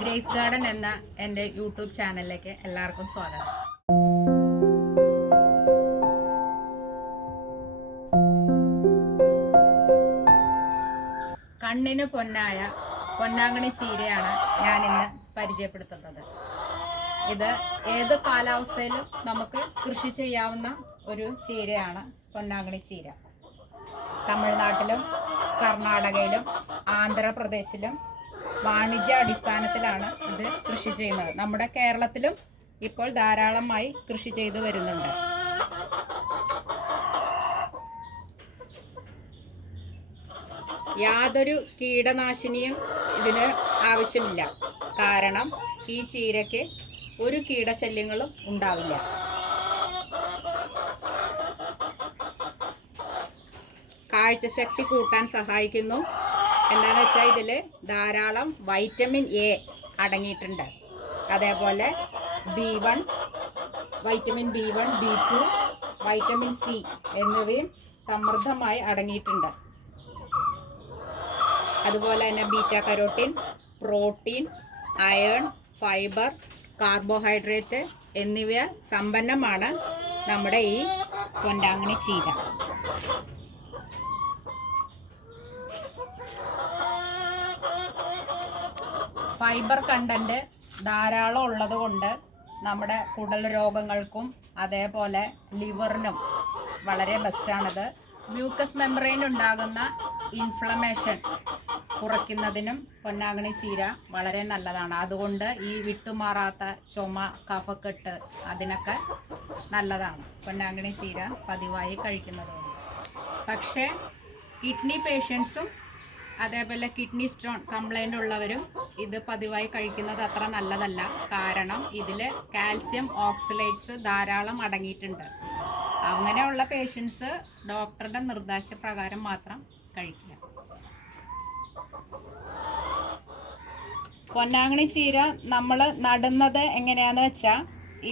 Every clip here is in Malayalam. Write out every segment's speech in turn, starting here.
ഗ്രേസ് ഗാർഡൻ എന്ന എൻ്റെ യൂട്യൂബ് ചാനലിലേക്ക് എല്ലാവർക്കും സ്വാഗതം. കണ്ണിന് പൊന്നായ പൊന്നാങ്കണി ചീരയാണ് ഞാനിന്ന് പരിചയപ്പെടുത്തുന്നത്. ഇത് ഏത് കാലാവസ്ഥയിലും നമുക്ക് കൃഷി ചെയ്യാവുന്ന ഒരു ചീരയാണ് പൊന്നാങ്കണി ചീര. തമിഴ്നാട്ടിലും കർണാടകയിലും ആന്ധ്രാപ്രദേശിലും വാണിജ്യ അടിസ്ഥാനത്തിലാണ് ഇത് കൃഷി ചെയ്യുന്നത്. നമ്മുടെ കേരളത്തിലും ഇപ്പോൾ ധാരാളമായി കൃഷി ചെയ്തു വരുന്നുണ്ട്. യാതൊരു കീടനാശിനിയും ഇതിന് ആവശ്യമില്ല. കാരണം ഈ ചീരയ്ക്ക് ഒരു കീടശല്യങ്ങളും ഉണ്ടാവില്ല. കാഴ്ചശക്തി കൂട്ടാൻ സഹായിക്കുന്നു. എന്താണെന്ന് വെച്ചാൽ ഇതിൽ ധാരാളം വൈറ്റമിൻ എ അടങ്ങിയിട്ടുണ്ട്. അതേപോലെ B1, vitamin B1, B2, vitamin C എന്നിവയും സമൃദ്ധമായി അടങ്ങിയിട്ടുണ്ട്. അതുപോലെ തന്നെ beta carotene, protein, iron, fibre, carbohydrate എന്നിവ സമ്പന്നമാണ് നമ്മുടെ ഈ പൊന്നാങ്കണി ചീര. ഫൈബർ കണ്ടന്റ് ധാരാളം ഉള്ളത് കൊണ്ട് നമ്മുടെ കുടൽ രോഗങ്ങൾക്കും അതേപോലെ ലിവറിനും വളരെ ബെസ്റ്റാണിത്. മ്യൂക്കസ് മെമ്പറൈൻ ഉണ്ടാകുന്ന ഇൻഫ്ലമേഷൻ കുറയ്ക്കുന്നതിനും പൊന്നാങ്കണി ചീര വളരെ നല്ലതാണ്. അതുകൊണ്ട് ഈ വിട്ടുമാറാത്ത ചുമ, കഫക്കെട്ട് അതിനൊക്കെ നല്ലതാണ് പൊന്നാങ്കണി ചീര പതിവായി കഴിക്കുന്നതുകൊണ്ട്. പക്ഷേ കിഡ്നി പേഷ്യൻസും അതേപോലെ കിഡ്നി സ്റ്റോൺ കംപ്ലൈൻ്റ് ഉള്ളവരും ഇത് പതിവായി കഴിക്കുന്നത് അത്ര നല്ലതല്ല. കാരണം ഇതിൽ കാൽസ്യം ഓക്സലേറ്റ്സ് ധാരാളം അടങ്ങിയിട്ടുണ്ട്. അങ്ങനെയുള്ള പേഷ്യൻസ് ഡോക്ടറുടെ നിർദ്ദേശപ്രകാരം മാത്രം കഴിക്കുക. പൊന്നാങ്കണി ചീര നമ്മൾ നടുന്നത് എങ്ങനെയാണെന്ന് വെച്ചാൽ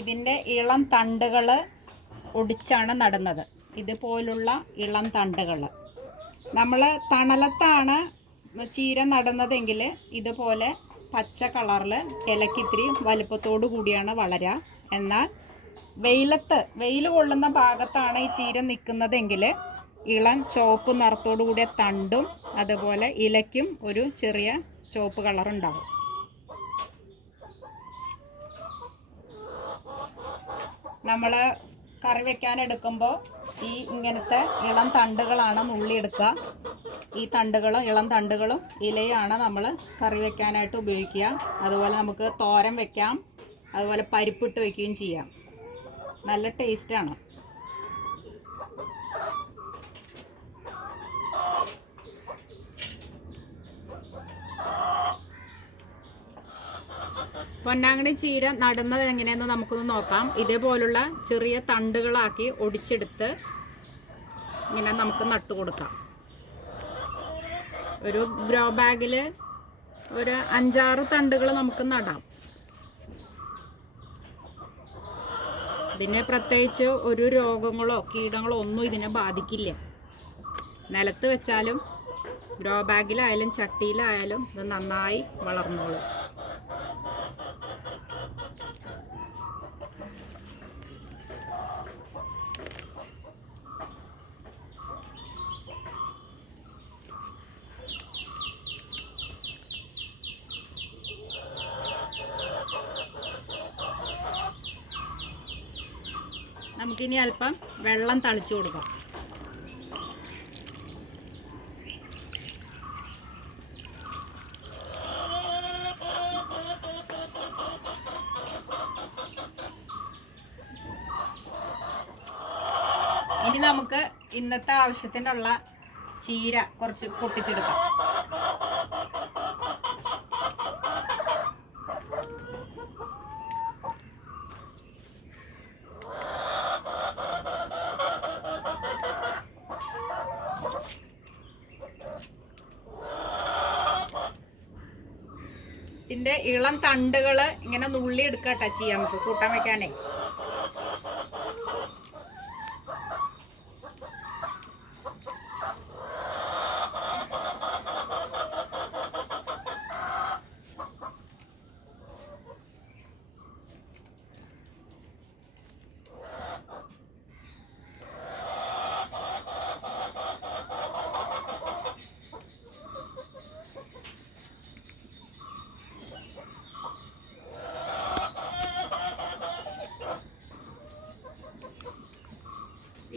ഇതിൻ്റെ ഇളം തണ്ടുകൾ ഒടിച്ചാണ് നടുന്നത്. ഇതുപോലുള്ള ഇളം തണ്ടുകൾ നമ്മൾ തണലത്താണ് ചീര നടുന്നതെങ്കിൽ ഇതുപോലെ പച്ച കളറിൽ ഇലക്കിത്തിരി വലുപ്പത്തോടു കൂടിയാണ് വളരുക. എന്നാൽ വെയിൽ കൊള്ളുന്ന ഭാഗത്താണ് ഈ ചീര നിൽക്കുന്നതെങ്കിൽ ഇളം ചുവപ്പ് നിറത്തോടു കൂടിയ തണ്ടും അതുപോലെ ഇലയ്ക്കും ഒരു ചെറിയ ചുവപ്പ് കളറുണ്ടാകും. നമ്മൾ കറി വെക്കാൻ എടുക്കുമ്പോൾ ഈ ഇങ്ങനത്തെ ഇളം തണ്ടുകളാണ് നുള്ളിയെടുക്കുക. ഈ തണ്ടുകളും ഇളം തണ്ടുകളും ഇലയാണ് നമ്മൾ കറി വെക്കാനായിട്ട് ഉപയോഗിക്കുക. അതുപോലെ നമുക്ക് തോരൻ വെക്കാം, അതുപോലെ പരിപ്പിട്ട് വയ്ക്കുകയും ചെയ്യാം. നല്ല ടേസ്റ്റാണ്. പൊന്നാങ്കണി ചീര നടുന്നത് എങ്ങനെയെന്ന് നമുക്കൊന്ന് നോക്കാം. ഇതേപോലുള്ള ചെറിയ തണ്ടുകളാക്കി ഒടിച്ചെടുത്ത് ഇങ്ങനെ നമുക്ക് നട്ടു കൊടുക്കാം. ഒരു ഗ്രോ ബാഗിൽ ഒരു 5-6 തണ്ടുകൾ നമുക്ക് നടാം. ഇതിന് പ്രത്യേകിച്ച് ഒരു രോഗങ്ങളോ കീടങ്ങളോ ഒന്നും ഇതിനെ ബാധിക്കില്ല. നിലത്ത് വെച്ചാലും ഗ്രോ ബാഗിലായാലും ചട്ടിയിലായാലും ഇത് നന്നായി വളർന്നോളും. നമുക്കിനി അല്പം വെള്ളം തളിച്ചു കൊടുക്കാം. ഇനി നമുക്ക് ഇന്നത്തെ ആവശ്യത്തിനുള്ള ചീര കുറച്ച് പൊട്ടിച്ചെടുക്കാം. ഇതിൻ്റെ ഇളം തണ്ടുകൾ ഇങ്ങനെ നുള്ളി എടുക്കട്ടെ ചെയ്യാം നമുക്ക് കൂട്ടാൻ വെക്കാനേ.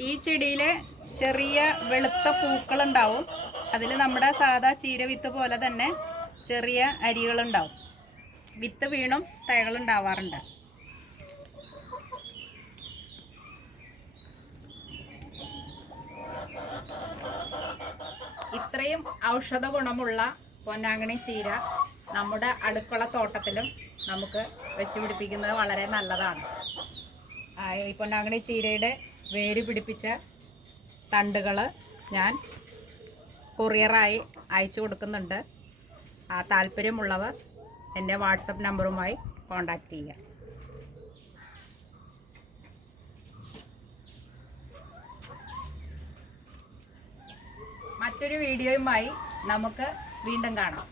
ഈ ചെടിയിൽ ചെറിയ വെളുത്ത പൂക്കളുണ്ടാവും. അതിൽ നമ്മുടെ സാധാ ചീര വിത്ത് പോലെ തന്നെ ചെറിയ അരികളുണ്ടാവും. വിത്ത് വീണും തൈകളുണ്ടാവാറുണ്ട്. ഇത്രയും ഔഷധ ഗുണമുള്ള പൊന്നാങ്കണ്ണി ചീര നമ്മുടെ അടുക്കള തോട്ടത്തിലും നമുക്ക് വെച്ച് പിടിപ്പിക്കുന്നത് വളരെ നല്ലതാണ്. ഈ പൊന്നാങ്കണ്ണി ചീരയുടെ വേര് പിടിപ്പിച്ച തണ്ടുകൾ ഞാൻ കൊറിയറായി അയച്ചു കൊടുക്കുന്നുണ്ട്. താല്പര്യമുള്ളവർ എൻ്റെ വാട്സപ്പ് നമ്പറുമായി കോൺടാക്റ്റ് ചെയ്യുക. മറ്റൊരു വീഡിയോയുമായി നമുക്ക് വീണ്ടും കാണാം.